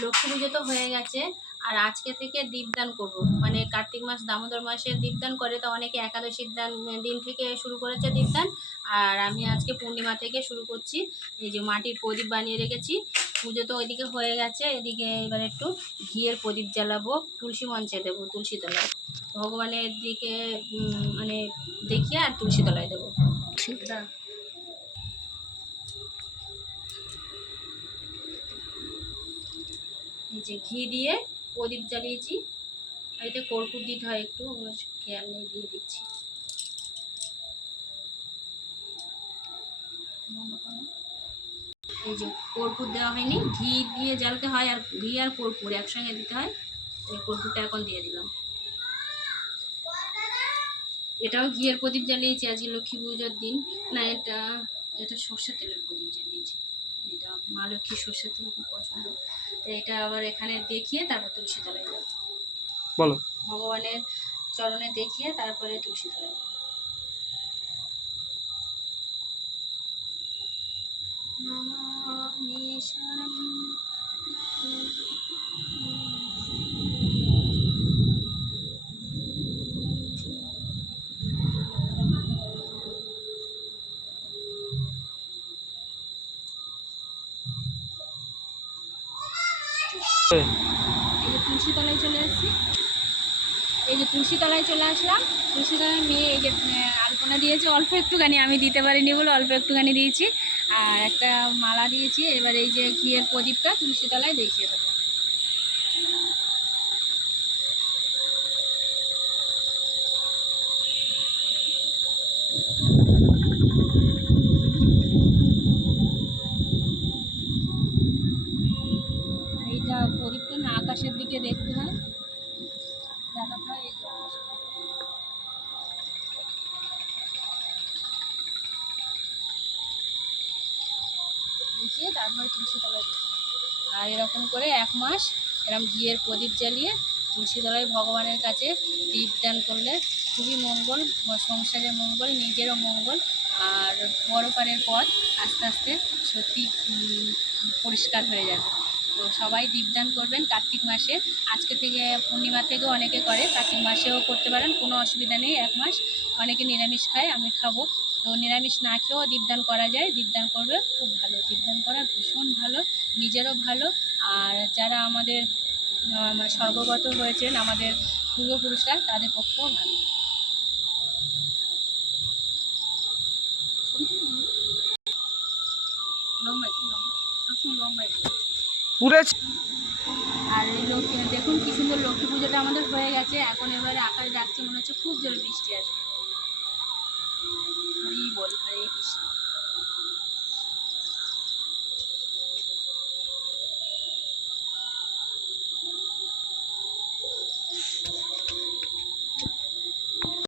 লক্ষ্মী পুজো তো হয়ে গেছে। আর আজকে থেকে দীপদান করব। মানে কার্তিক মাস দামোদর মাসে দীপদান করে তো অনেকে একাদশীর দান দিন থেকে শুরু করেছে দীপদান। আর আমি আজকে পূর্ণিমা থেকে শুরু করছি। এই যে মাটির প্রদীপ বানিয়ে রেখেছি। পুজো তো ওইদিকে হয়ে গেছে। এদিকে এবার একটু ঘিয়ের প্রদীপ জ্বালাবো তুলসী মঞ্চে দেবো তুলসী তলায়। ভগবানের দিকে মানে দেখিয়ে আর তুলসী তলায় দেবো। যে ঘি দিয়ে প্রদীপ জ্বালিয়েছি। এতে কর্পূর দিতে হয় একটু খেয়াল নেই দিয়ে দিচ্ছি। এই যে কর্পূর দেওয়া হয়নি, ঘি দিয়ে জ্বালতে হয় আর ঘি আর কর্পূর একসঙ্গে দিতে হয়। এই কর্পূরটা এখন দিয়ে দিলাম। এটাও ঘিয়ের প্রদীপ জ্বালিয়েছি, আজকে লক্ষ্মী পুজোর দিন। না, এটা এটা সর্ষের তেলের প্রদীপ জ্বালিয়েছি। এটা মা লক্ষ্মী সর্ষের তেল খুব পছন্দ। তো এটা আবার এখানে দেখিয়ে তারপর তুলসী তলায় যাব। বলো। ভগবানের চরণে দেখিয়ে তারপরে তুলসী তলায় যাবে। নমামি শরণম এই যে তুলসী তলায় চলে এসেছি এই যে তুলসী তলায় চলে আসলাম। তুলসী তলায় মেয়ে এই যে আলপনা দিয়েছে। অল্প একটুখানি আমি দিতে পারিনি বলে অল্প একটুখানি দিয়েছি। আর একটা মালা দিয়েছি। এবার এই যে ঘিয়ের প্রদীপটা তুলসী তলায় দেখিয়ে দেবো। আকাশের দিকে দেখতে হয়। তারপরে তুলসী তলায় আর এরকম করে এক মাস এরকম ঘিয়ের প্রদীপ জ্বালিয়ে তুলসী তলায় ভগবানের কাছে দীপদান করলে খুবই মঙ্গল সংসারের মঙ্গল, নিজেরও মঙ্গল। আর পরপারের পথ আস্তে আস্তে সত্যি পরিষ্কার হয়ে যাবে। তো সবাই দীপদান করবেন কার্তিক মাসে। আজকে থেকে পূর্ণিমা থেকেও অনেকে করে, কার্তিক মাসেও করতে পারেন, কোনো অসুবিধা নেই, এক মাস। অনেকে নিরামিষ খায়, আমি খাব। তো নিরামিষ না খেয়েও দীপদান করা যায়, দীপদান করবে, খুব ভালো। দীপদান করা ভীষণ ভালো, নিজেরও ভালো। আর যারা আমাদের স্বর্গগত হয়েছেন, আমাদের পূর্বপুরুষরা, তাদের পক্ষেও ভালো। লম্বাই লম্বা সবসময় লম্বাই পুরে আর এই লক্ষ্মী দেখুন কি সুন্দর লক্ষ্মী পুজোটা আমাদের হয়ে গেছে। এখন এবারে আকাশ ডাকছে, মনে হচ্ছে খুব জোরে বৃষ্টি আসবে। বল